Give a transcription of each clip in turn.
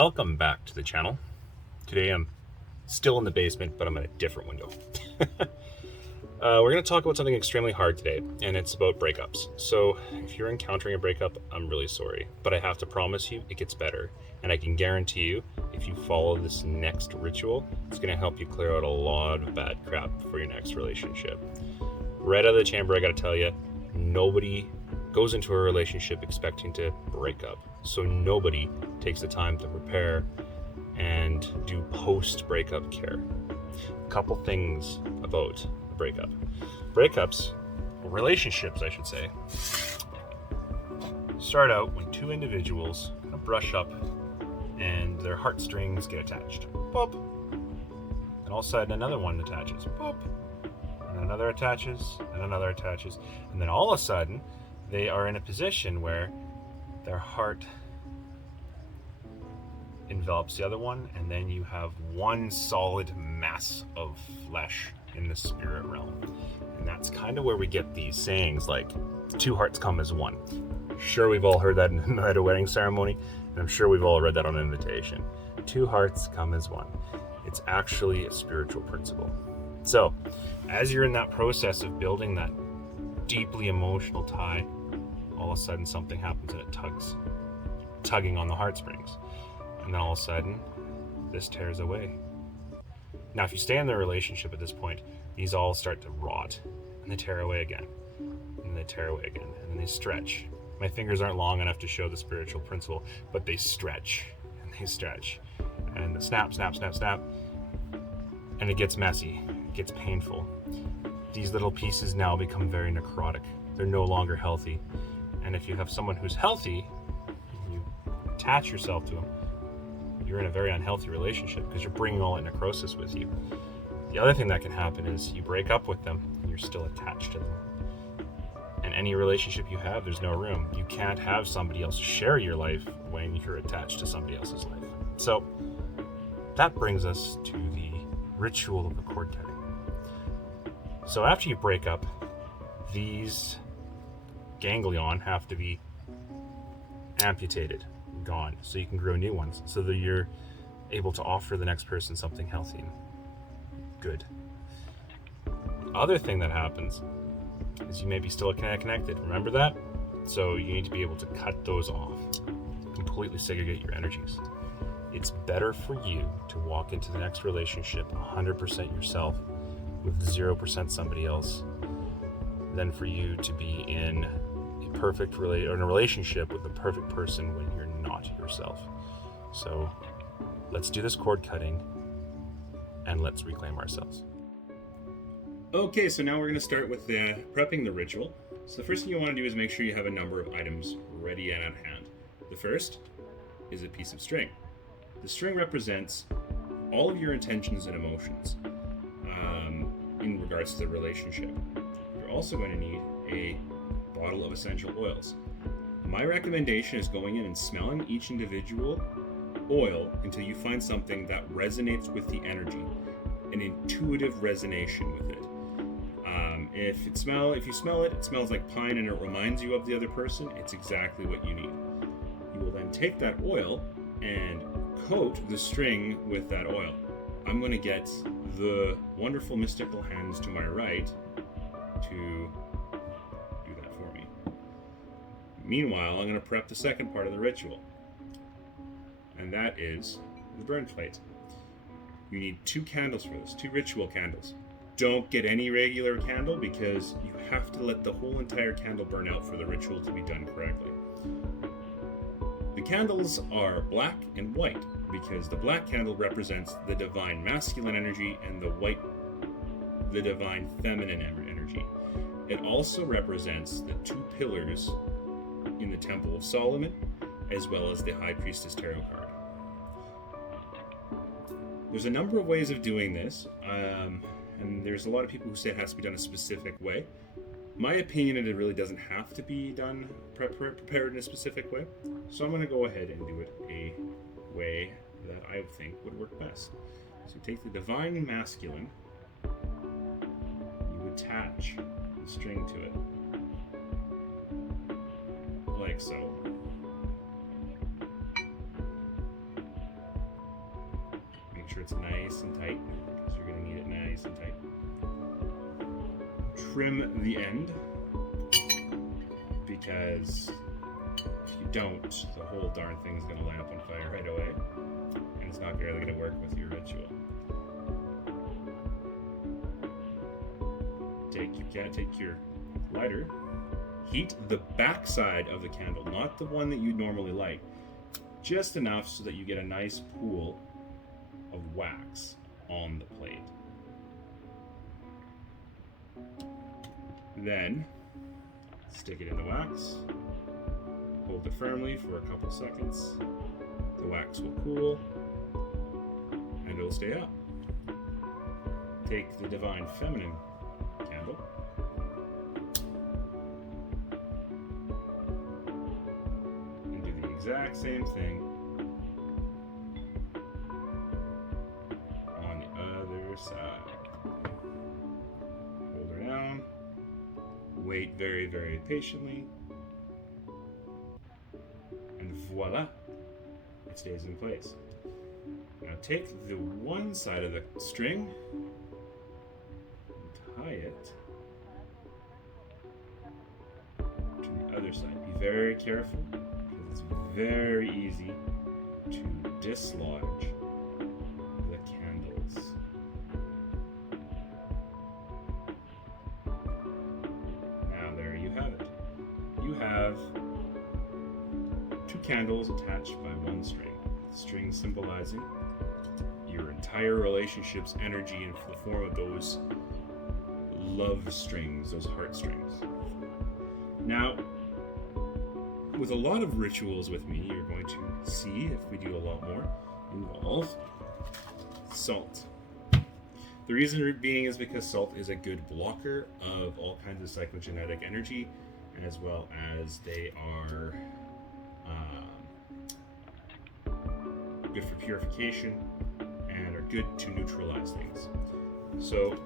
Welcome back to the channel. Today I'm still in the basement, but I'm at a different window. We're going to talk about something extremely hard today, and it's about breakups. So if you're encountering a breakup, I'm really sorry, but I have to promise you it gets better. And I can guarantee you, if you follow this next ritual, it's going to help you clear out a lot of bad crap for your next relationship. Right out of the chamber, I got to tell you, nobody goes into a relationship expecting to break up. So nobody takes the time to prepare and do post-breakup care. A couple things about a breakup. Breakups, or relationships I should say, start out when two individuals kind of brush up and their heartstrings get attached. Boop. And all of a sudden another one attaches. Boop. And another attaches, and another attaches. And then all of a sudden they are in a position where their heart envelops the other one, and then you have one solid mass of flesh in the spirit realm. And that's kind of where we get these sayings like, two hearts come as one. Sure, we've all heard that at a wedding ceremony, and I'm sure we've all read that on an invitation. Two hearts come as one. It's actually a spiritual principle. So, as you're in that process of building that deeply emotional tie, all of a sudden something happens and it tugging on the heartstrings. And then all of a sudden, this tears away. Now, if you stay in the relationship at this point, these all start to rot, and they tear away again, and they tear away again, and then they stretch. My fingers aren't long enough to show the spiritual principle, but they stretch, and they stretch, and snap, snap, snap, snap, and it gets messy, it gets painful. These little pieces now become very necrotic. They're no longer healthy. And if you have someone who's healthy, you attach yourself to them, you're in a very unhealthy relationship because you're bringing all that necrosis with you. The other thing that can happen is you break up with them and you're still attached to them. And any relationship you have, there's no room. You can't have somebody else share your life when you're attached to somebody else's life. So that brings us to the ritual of the cord cutting. So after you break up, these ganglion have to be amputated, gone, so you can grow new ones, so that you're able to offer the next person something healthy and good. Other thing that happens is you may be still connected. Remember that? So you need to be able to cut those off, completely segregate your energies. It's better for you to walk into the next relationship 100% yourself with 0% somebody else than for you to be in a perfect or in a relationship with the perfect person when you're not yourself. So let's do this cord cutting and let's reclaim ourselves. Okay, so now we're going to start with prepping the ritual. So the first thing you want to do is make sure you have a number of items ready and at hand. The first is a piece of string. The string represents all of your intentions and emotions in regards to the relationship. You're also going to need a bottle of essential oils. My recommendation is going in and smelling each individual oil until you find something that resonates with the energy, an intuitive resonation with it. If you smell it, it smells like pine and it reminds you of the other person, it's exactly what you need. You will then take that oil and coat the string with that oil. I'm going to get the wonderful mystical hands to my right to do that for me. Meanwhile, I'm going to prep the second part of the ritual, and that is the burn plate. You need 2 candles for this, 2 ritual candles. Don't get any regular candle because you have to let the whole entire candle burn out for the ritual to be done correctly. The candles are black and white because the black candle represents the divine masculine energy and the white, the divine feminine energy. It also represents the 2 pillars in the Temple of Solomon, as well as the High Priestess Tarot card. There's a number of ways of doing this, and there's a lot of people who say it has to be done a specific way. My opinion is it really doesn't have to be done prepared in a specific way, so I'm going to go ahead and do it a way that I think would work best. So you take the divine masculine, you attach the string to it, like so. sure it's nice and tight, because you're going to need it nice and tight. Trim the end, because if you don't, the whole darn thing's going to light up on fire right away, and it's not really going to work with your ritual. Take your lighter, heat the back side of the candle, not the one that you normally light, just enough so that you get a nice pool of wax on the plate. Then stick it in the wax, hold it firmly for a couple seconds, the wax will cool, and it'll stay up. Take the Divine Feminine candle, and do the exact same thing on the other side. Hold her down, wait very, very patiently, and voila, it stays in place. Now take the one side of the string, tie it to the other side. Be very careful, because it's very easy to dislodge the candles. Now there you have it. You have two candles attached by one string. The string symbolizing your entire relationship's energy in the form of those love strings, those heart strings. Now, with a lot of rituals with me, you're going to see, if we do a lot more, involve salt. The reason being is because salt is a good blocker of all kinds of psychogenetic energy, as well as they are good for purification and are good to neutralize things. So,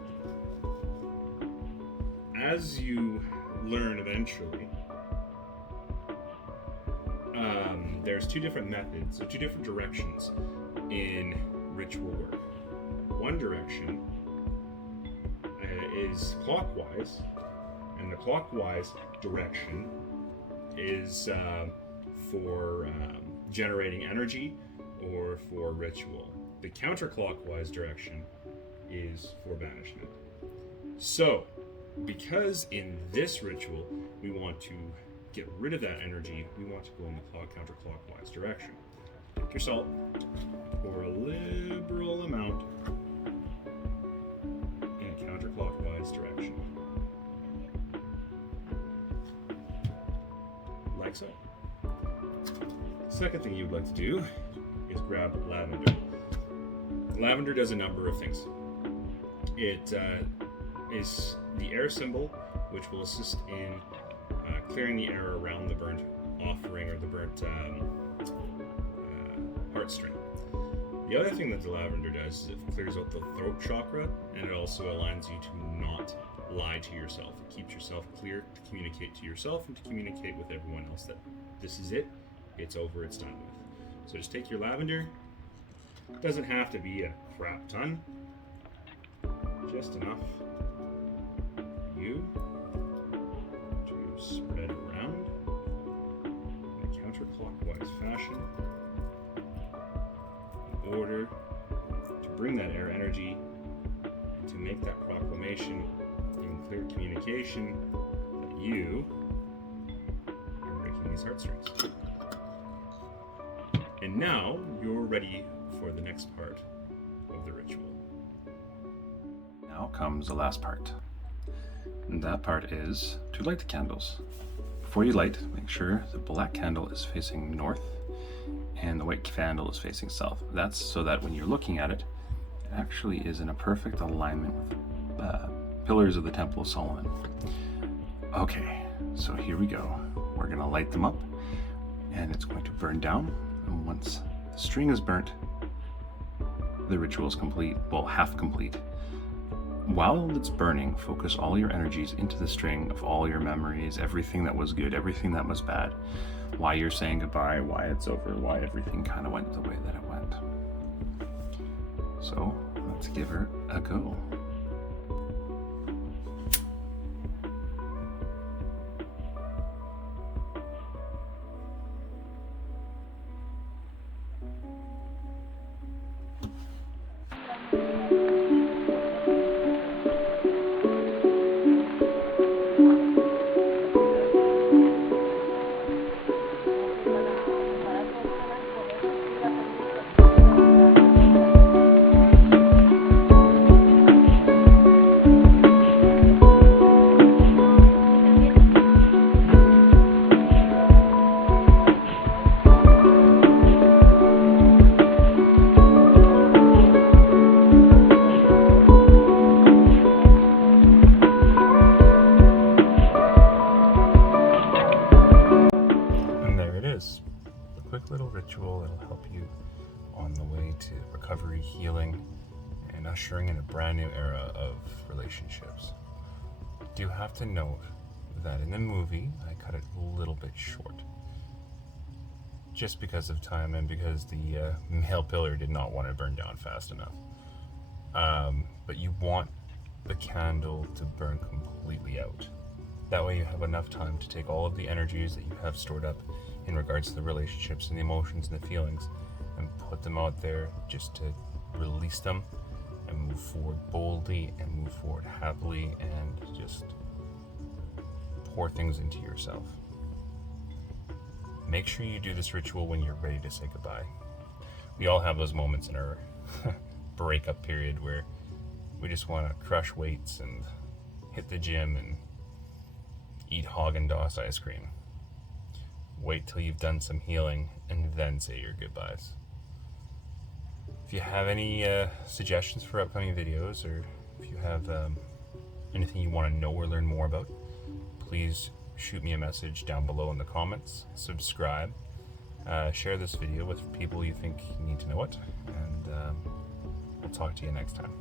as you learn eventually, there's two different methods, so two different directions in ritual work. One direction is clockwise, and the clockwise direction is for generating energy or for ritual. The counterclockwise direction is for banishment. So, because in this ritual we want to get rid of that energy, we want to go in the counterclockwise direction. Take your salt, pour a liberal amount in a counterclockwise direction. Like so. Second thing you'd like to do is grab lavender. Lavender does a number of things. It is the air symbol, which will assist in clearing the air around the burnt offering or the burnt heart string. The other thing that the lavender does is it clears out the throat chakra, and it also aligns you to not lie to yourself. It keeps yourself clear to communicate to yourself and to communicate with everyone else that this is it, it's over, it's done with. So just take your lavender. It doesn't have to be a crap ton, just enough for you to spread around in a counterclockwise fashion in order to bring that air energy and to make that proclamation in clear communication that you are breaking these heartstrings. And now you're ready for the next part of the ritual. Now comes the last part. And that part is to light the candles. Before you light, make sure the black candle is facing north and the white candle is facing south. That's so that when you're looking at it, it actually is in a perfect alignment with the pillars of the Temple of Solomon. Okay, so here we go. We're going to light them up and it's going to burn down. And once the string is burnt, the ritual is complete, well, half complete. While it's burning, focus all your energies into the string of all your memories, everything that was good, everything that was bad, why you're saying goodbye, why it's over, why everything kind of went the way that it went. So let's give her a go. A quick little ritual that'll help you on the way to recovery, healing, and ushering in a brand new era of relationships. I do have to note that in the movie, I cut it a little bit short. Just because of time and because the male pillar did not want to burn down fast enough. But you want the candle to burn completely out. That way you have enough time to take all of the energies that you have stored up in regards to the relationships and the emotions and the feelings and put them out there just to release them and move forward boldly and move forward happily and just pour things into yourself. Make sure you do this ritual when you're ready to say goodbye. We all have those moments in our breakup period where we just want to crush weights and hit the gym and eat Haagen-Dazs ice cream. Wait till you've done some healing and then say your goodbyes. If you have any suggestions for upcoming videos, or if you have anything you want to know or learn more about, please shoot me a message down below in the comments. Subscribe. Share this video with people you think need to know it. And we'll talk to you next time.